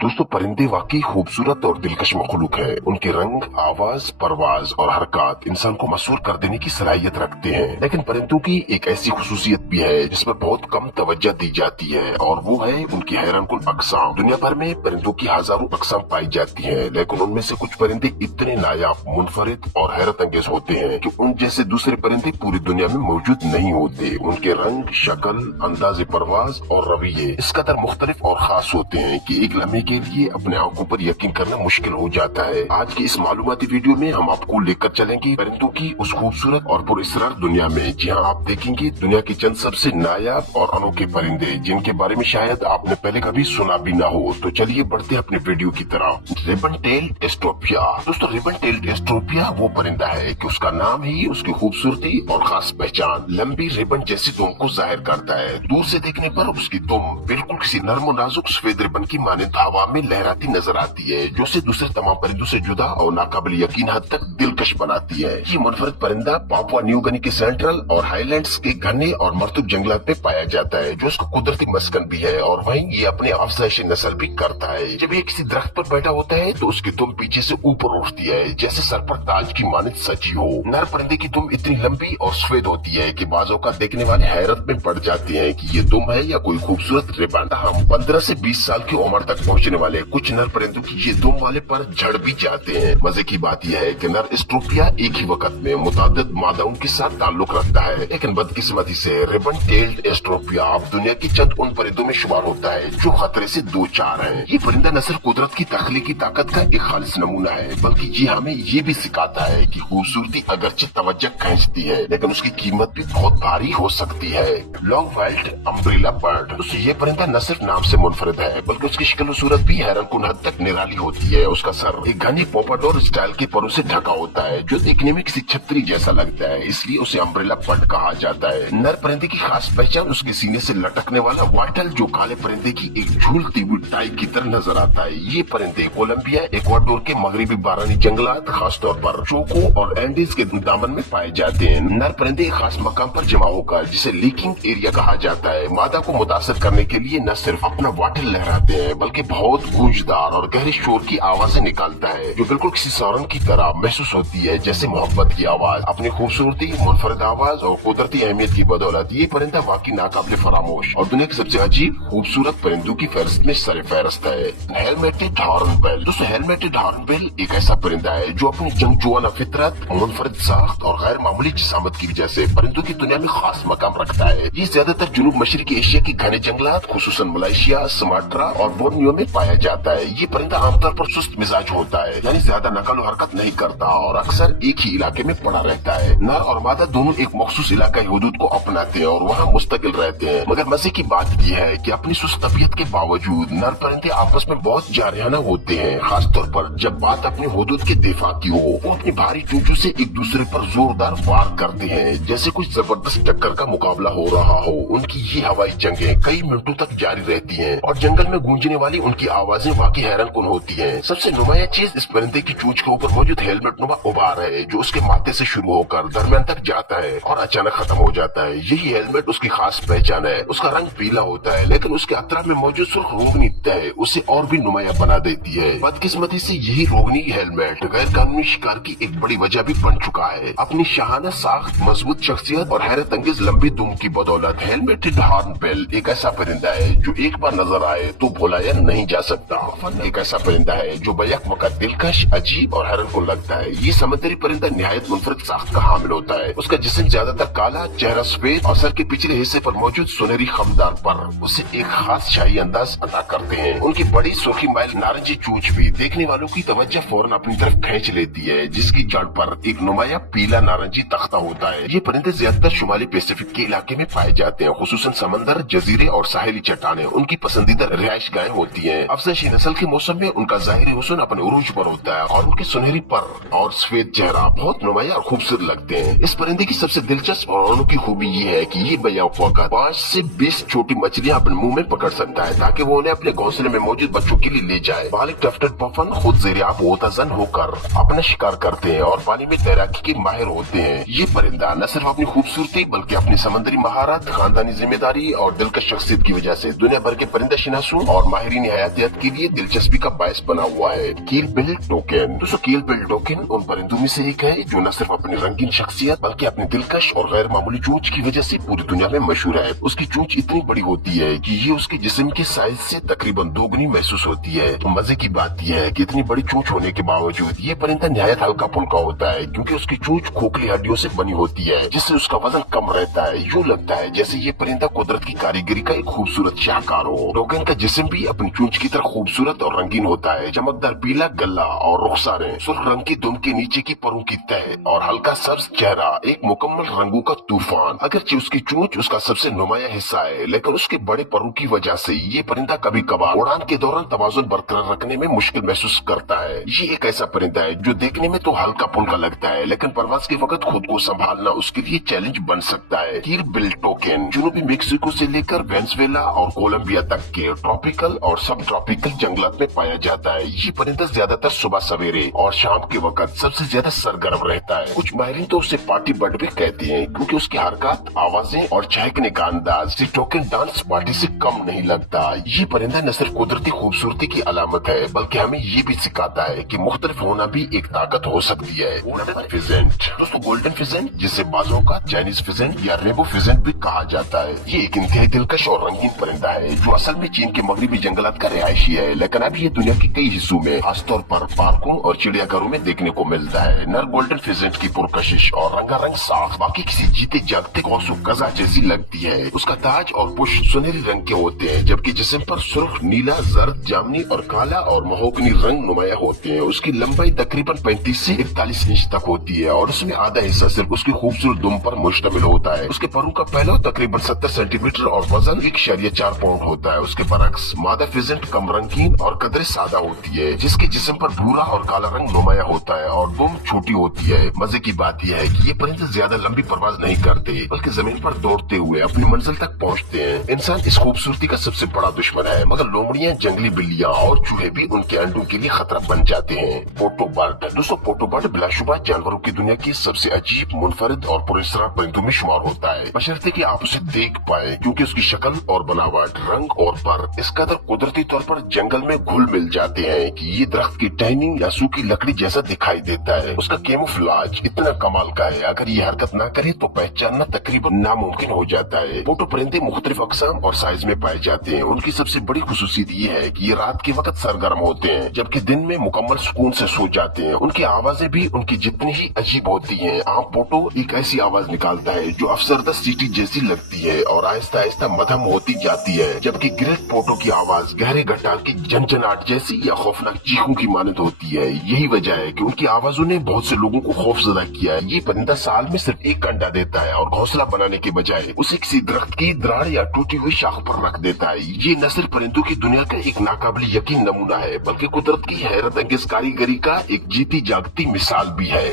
दोस्तों, परिंदे वाकई खूबसूरत और दिलकश मखलूक है। उनके रंग, आवाज, परवाज और हरकत इंसान को मशहूर कर देने की सलाहियत रखते हैं। लेकिन परिंदों की एक ऐसी खुसूसियत भी है जिस पर बहुत कम तवज्जो दी जाती है, और वो है उनकी हैरानकुन अक़साम। दुनिया भर में परिंदों की हजारों अक़साम पाई जाती है, लेकिन उनमें से कुछ परिंदे इतने नायाब, मुनफरिद और हैरत अंगेज होते हैं कि उन जैसे दूसरे परिंदे पूरी दुनिया में मौजूद नहीं होते। उनके रंग, शक्ल, अंदाज़े परवाज और रवैये इस कदर मुख्तलिफ और खास होते हैं कि एक लम्हे के लिए अपने आंखों पर यकीन करना मुश्किल हो जाता है। आज की इस मालूमाती वीडियो में हम आपको लेकर चलेंगे परिंदों की उस खूबसूरत और पुरअसरार दुनिया में, जहां आप देखेंगे दुनिया के चंद सबसे नायाब और अनोखे परिंदे जिनके बारे में शायद आपने पहले कभी सुना भी ना हो। तो चलिए बढ़ते हैं अपने वीडियो की तरफ। Ribbon tailed astrapia. दोस्तों, रिबन टेल्ड एस्ट्रोपिया वो परिंदा है कि उसका नाम ही उसकी खूबसूरती और खास पहचान, लंबी रिबन जैसी दुम को जाहिर करता है। दूर से देखने पर उसकी दुम बिल्कुल किसी नर्म और नाजुक सफेद रिबन की मानिंद हवा में लहराती नजर आती है, जो उसे दूसरे तमाम परिंदों से जुदा और नाकाबिल यकीन हद तक दिलकश बनाती है। ये मुनफरिद परिंदा पापुआ न्यू गिनी के सेंट्रल और हाईलैंड्स के घने और मरतूब जंगलात में पाया जाता है, जो उसका कुदरती मस्कन भी है, और वहीं ये अपने अफजाइश नस्ल भी करता है। जब ये किसी दरख्त पर बैठा होता है तो उसकी दुम पीछे से ऊपर उठती है, जैसे सर पर ताज की मानिंद सजी हो। नर परिंदे की दुम इतनी लंबी और सफेद होती है कि बाजों का देखने वाले हैरत में पड़ जाते हैं कि ये दुम है या कोई खूबसूरत रिबन। हम 15 से 20 साल की उम्र तक पहुँचने वाले कुछ नर परिंदों की ये दुम वाले पर झड़ भी जाते हैं। मजे की बात यह है कि नर एस्ट्रोपिया एक ही वक्त में मुतादिद मादाओं के साथ ताल्लुक रखता है, लेकिन बदकिस्मती से रिबन टेल्ड एस्ट्रोपिया अब दुनिया की चंद उन परिंदों में शुमार होता है जो खतरे से दो चार हैं। ये परिंदा न सिर्फ कुदरत की तख्लीकी ताकत का एक खालिस नमूना है, बल्कि ये हमें ये भी सिखाता है कि खूबसूरती अगरचे तवज्जो खींचती है, लेकिन उसकी कीमत भी बहुत भारी हो सकती है। Long wild umbrella bird. तो ये परिंदा न सिर्फ नाम से मुनफरिद है, बल्कि उसकी शक्ल और सूरत भी हैरानकुन हद तक निराली होती है। उसका सर एक घनी पोपाडोर स्टाइल के परों से ढका होता है, जो देखने में किसी छतरी जैसा लगता है, इसलिए उसे अम्ब्रेला बर्ड कहा जाता है। नर परिंदे की खास पहचान उसके सीने से लटकने वाला वाटल, जो काले परिंदे की एक झूलती हुई टाई की तरह नजर आता है। ये परिंदे कोलंबिया, इक्वाडोर के मगरबी बारानी जंगलात, खासतौर पर चोको और एंडीज के दामन में पाए जाते हैं। नर परिंदे एक खास मकाम पर जमा होकर, जिसे लीकिंग एरिया कहा जाता है, मादा को मुतासर करने के लिए न सिर्फ अपना वाटल लहराते हैं, बल्कि बहुत गूंजदार और गहरे शोर की आवाजें निकालता है, जो बिल्कुल किसी सारंग की तरह महसूस होती है, जैसे मोहब्बत की आवाज। अपनी खूबसूरती, मुनफरिद आवाज और कुदरती अहमियत की बदौलत ये परिंदा वाकई नाकाबिले फरामोश और दुनिया के सबसे अजीब खूबसूरत परिंदों की फहरिस्त में सर फहरिस्त है। हेलमेटेड हॉर्नबिल। दोस्तों, हेलमेटेड हॉर्नबिल एक ऐसा परिंदा है जो अपनी जंगजुआना फितरत, मुनफरिद साख्त और गैर मामूली जिसामत की वजह से परिंदों की दुनिया में खास मकाम रखता है। ये ज्यादातर जुनूब मशरकी एशिया के घने जंगलात, खुसूसन मलेशिया, सुमात्रा और बोर्नियो में पाया जाता है। ये परिंदा आमतौर पर सुस्त मिजाज होता है, यानी ज्यादा नकल और हरकत नहीं करता और अक्सर एक ही इलाके में पड़ा रहता है। नर और मादा दोनों एक मखसूस इलाकाई हुदूद को अपनाते हैं और वहाँ मुस्तकिल रहते हैं। मगर मजे की बात यह है कि अपनी सुस्त तबीयत के बावजूद नर परिंदे आपस में बहुत जारहाना होते हैं, खासतौर पर जब बात अपने हुदूद के दिफा की हो। वो अपनी भारी चोंचों से एक दूसरे पर जोरदार वार करते हैं, जैसे कुछ जबरदस्त टक्कर का मुकाबला हो रहा हो। उनकी ये हवाई जंगें कई मिनटों तक जारी रहती हैं और जंगल में गूंजने वाली उनकी आवाजें वाकई हैरानकुन होती हैं। सबसे नुमाया चीज इस परिंदे की चोंच के ऊपर मौजूद हेलमेट नुमा उभार है, जो उसके माथे से शुरू होकर दरमियान तक जाता है और अचानक खत्म हो जाता है। यही हेलमेट उसकी खास पहचान है। उसका रंग पीला होता है, लेकिन उसके अतराफ में मौजूद सुर्ख रोगनी तह उसे और भी नुमाया बना देती है। बदकिस्मती से यही रोगनी हेलमेट गैर कानूनी शिकार की एक बड़ी वजह भी बन चुका है। अपनी शाहाना साख्त, मजबूत शख्सियत और हैरत अंगेज लंबी दुम की बदौलत हेलमेटेड हॉर्नबिल एक ऐसा परिंदा है जो एक बार नजर आए तो भुलाया नहीं जा सकता। एक ऐसा परिंदा है जो बैक वक्त दिलकश, अजीब और हैरानकुन लगता है। ये समुद्री परिंदा निहायत मुनफरिद साख्त का हामिल होता है। उसका जिस्म ज्यादातर काला, चेहरा सफेद और सर के पिछले हिस्से पर मौजूद सुनहरी खमदार पर उसे एक खास शाही अंदाज अदा करते हैं। उनकी बड़ी सुर्खी माइल नारंगी चोंच भी देखने वालों की तवज्जो फौरन अपनी तरफ खींच लेती है, जिसकी जड़ पर एक नुमाया पीला नारंगी तख्ता होता है। ये परिंदे ज्यादातर शुमाली पैसिफिक के इलाके में पाए जाते हैं, खुसूसन समंदर, जजीरे और साहिली चट्टानें उनकी पसंदीदा रिहाइश गाहें होती हैं। अफजाइशी नस्ल के मौसम में उनका जाहिरी हुस्न अपने उरूज पर होता है और उनके सुनहरी पर और सफेद चेहरा बहुत नुमाया और खूबसूरत लगते हैं। इस परिंदे की सबसे दिलचस्प और अनोखी खूबी ये है कि ये बैक वक्त 5 से 20 छोटी मछलियां अपने मुंह में पकड़ सकता है, ताकि वो उन्हें अपने घोंसले में मौजूद बच्चों के लिए ले जाए। बालिग टफ्टेड पफन खुद ज़ेरे-आब मुतज़न होकर अपना शिकार करते हैं और पानी में तैराकी के माहिर होते हैं। ये परिंदा न सिर्फ अपनी खूबसूरती बल्कि अपनी समंदरी महारत, खानदानी जिम्मेदारी और दिलकश शख्सियत की वजह से दुनिया भर के परिंदा शिनासों और माहिरीन हयात हयातियात के लिए दिलचस्पी का बायस बना हुआ है। किल बिल टोकन। दोस्तों किल बिल टोकन उन परिंदों में से एक है जो न सिर्फ अपनी रंगीन शख्सियत बल्कि अपनी दिलकश और गैर मामूली चोंच की वजह से पूरी दुनिया में मशहूर है। उसकी चोंच इतनी बड़ी होती है कि ये उसके जिस्म के साइज से तकरीबन दोगुनी महसूस होती है। तो मजे की बात यह है कि इतनी बड़ी चोंच होने के बावजूद ये परिंदा निहायत हल्का फुल्का होता है, क्योंकि उसकी चोंच खोखली हड्डियों से बनी होती है, जिससे उसका वजन कम रहता है। यूँ लगता है जैसे ये परिंदा कुदरत की कारीगरी का एक खूबसूरत शाहकार हो। टोकन का जिस्म भी अपनी चोंच की तरह खूबसूरत और रंगीन होता है। चमकदार पीला गला और रुखसारें, सुर्ख रंग की दुम के नीचे की परों की तह और हल्का सब्ज चेहरा, एक मुकम्मल रंगों का तूफान। अगरचे उसकी चोंच उसका सबसे नुमाया हिस्सा है, लेकिन उसके बड़े परों की वजह से ये परिंदा कभी कभार उड़ान के दौरान तवाजुन बरकरार रखने में मुश्किल महसूस करता है। ये एक ऐसा परिंदा है जो देखने में तो हल्का फुल्का लगता है, लेकिन परवाज के वक्त खुद को संभालना उसके लिए चैलेंज बन सकता है। किल बिल टोकन जनूबी मेक्सिको से लेकर वेनेजुएला और कोलंबिया तक के ट्रॉपिकल और सब ट्रॉपिकल जंगलात में पाया जाता है। ये परिंदा ज्यादातर सुबह सवेरे और शाम के वक्त सबसे ज्यादा सरगर्म रहता है। कुछ माहिरीन तो उसे पार्टी बर्ड भी कहते हैं, क्योंकि उसकी हरकत, आवाजें और चहकने का अंदाज टोकन डांस पार्टी से कम नहीं लगता। ये परिंदा न सिर्फ कुदरती खूबसूरती की अलामत है, बल्कि हमें ये भी सिखाता है कि मुख्तलिफ होना भी एक ताकत हो सकती है। Golden pheasant. दोस्तों गोल्डन फिजेंट, जिसे बाजों का चाइनीज फिजेंट या रेबो फिजेंट भी कहा जाता है, ये एक इंतहाई दिलकश और रंगीन परिंदा है जो असल में चीन के मगरबी जंगलात का रिहायशी है, लेकिन अब ये दुनिया के कई हिस्सों में खासतौर पर पार्कों और चिड़ियाघरों में देखने को मिलता है। नर गोल्डन फिजेंट की पुरकशिश और रंगारंग साख बाकी किसी जीते जागते कौसो कजा जैसी लगती है। उसका ताज और पुष्प सुनहरी रंग के होते हैं, जबकि जिस्म पर सुर्ख, नीला, जर्द, जामनी और काला और महोगनी रंग नुमाया होते हैं। उसकी लंबाई तकरीबन 35 से 41 इंच तक होती है और उसमें आधा हिस्सा सिर्फ उसकी खूबसूरत दुम पर मुश्तमिल होता है। उसके परों का फैलाव तकरीबन 70 सेंटीमीटर और वजन 1.4 पाउंड होता है। उसके बरक्स मादा फिजेंट कम रंगीन और कदरे सादा होती है, जिसके जिस्म पर भूरा और काला रंग नुमाया होता है और दुम छोटी होती है। मजे की बात यह है कि ये परिंदे ज्यादा लंबी परवाज नहीं करते, बल्कि जमीन पर दौड़ते हुए अपनी मंजिल तक पहुंचते हैं। इंसान इस खूबसूरती का सबसे बड़ा दुश्मन है, मगर लोमड़ियां, जंगली बिल्लियां और चूहे भी उनके अंडों के लिए खतरा बन जाते हैं। पोटो बर्ड। दोस्तों पोटो बर्ड बिलाशुबा जानवरों की दुनिया की सबसे अजीब, मुनफरिद और पुरस्कार परिंदों में शुमार होता है, बशर्ते कि आप उसे देख पाए, क्योंकि उसकी शक्ल और बनावट, रंग और पर इस कदर कुदरती तौर पर जंगल में घुल मिल जाते हैं कि ये दरख्त की टहनी या सूखी लकड़ी जैसा दिखाई देता है। उसका कैमोफ्लेज इतना कमाल का है, अगर ये हरकत ना करे तो पहचानना तकरीबन नामुमकिन हो जाता है। पोटो परिंदे मुख्तलिफ अक़साम और साइज में पाए जाते हैं। उनकी सबसे बड़ी खुसूसियत ये है कि ये रात के वक्त सरगर्म होते हैं, जबकि दिन में मुकम्मल सुकून से सो जाते हैं। उनकी आवाजें भी उनकी जितनी ही अजीब होती हैं। आम पोटो एक ऐसी आवाज निकालता है जो अफसरदा सीटी जैसी लगती है और आहिस्ता आहिस्ता मध्यम होती जाती है, जबकि ग्रेट पोटो की आवाज गहरे गटार की झनझनाहट जैसी या खौफनाक चीखों की मानद होती है। यही वजह है कि उनकी आवाजों ने बहुत से लोगों को खौफजदा किया है। ये परिंदा साल में सिर्फ एक अंडा देता है और घोंसला बनाने के बजाय उसे किसी दरख्त की दरार या टूटी हुई शाख पर रख देता है। ये न सिर्फ परिंदों की दुनिया का एक नाकाबिल यकीन नमूना है, बल्कि कुदरत की हैरत अंगेज कारीगरी का एक जीती जागती मिसाल भी है।